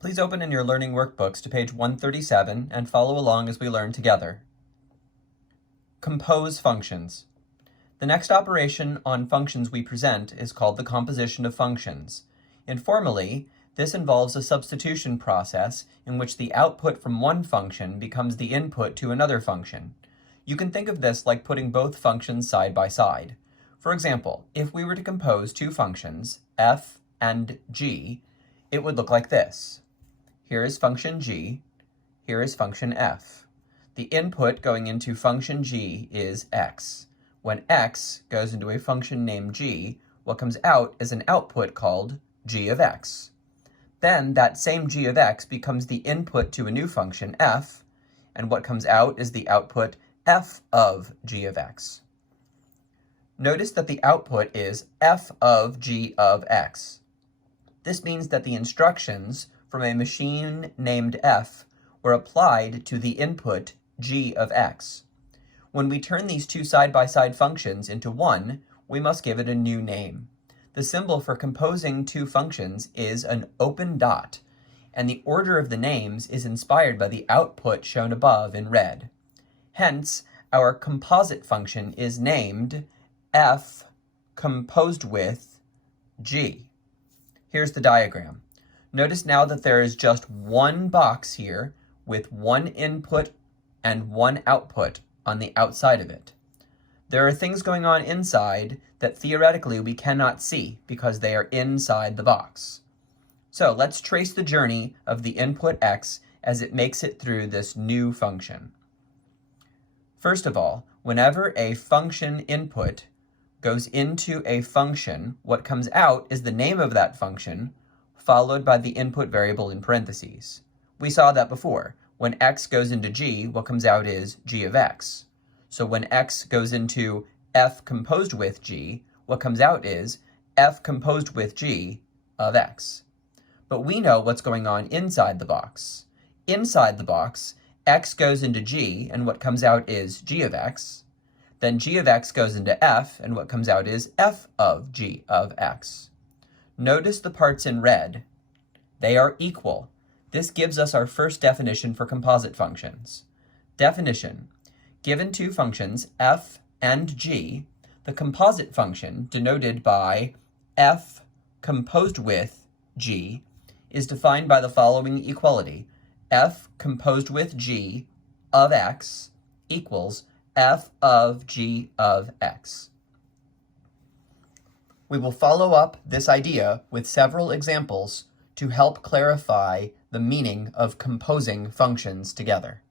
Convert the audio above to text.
Please open in your learning workbooks to page 137 and follow along as we learn together. Compose functions. The next operation on functions we present is called the composition of functions. Informally, this involves a substitution process in which the output from one function becomes the input to another function. You can think of this like putting both functions side by side. For example, if we were to compose two functions, f and g, it would look like this. Here is function g, here is function f. The input going into function g is x. When x goes into a function named g, what comes out is an output called g of x. Then that same g of x becomes the input to a new function f, and what comes out is the output f of g of x. Notice that the output is f of g of x. This means that the instructions from a machine named f were applied to the input g of x. When we turn these two side-by-side functions into one, we must give it a new name. The symbol for composing two functions is an open dot, and the order of the names is inspired by the output shown above in red. Hence, our composite function is named f composed with g. Here's the diagram. Notice now that there is just one box here with one input and one output on the outside of it. There are things going on inside that theoretically we cannot see because they are inside the box. So let's trace the journey of the input x as it makes it through this new function. First of all, whenever a function input goes into a function, what comes out is the name of that function followed by the input variable in parentheses. We saw that before. When x goes into g, what comes out is g of x. So when x goes into f composed with g, what comes out is f composed with g of x. But we know what's going on inside the box. Inside the box, x goes into g, and what comes out is g of x. Then g of x goes into f, and what comes out is f of g of x. Notice the parts in red. They are equal. This gives us our first definition for composite functions. Definition: given two functions, f and g, the composite function, denoted by f composed with g, is defined by the following equality: f composed with g of x equals f of g of x. We will follow up this idea with several examples to help clarify the meaning of composing functions together.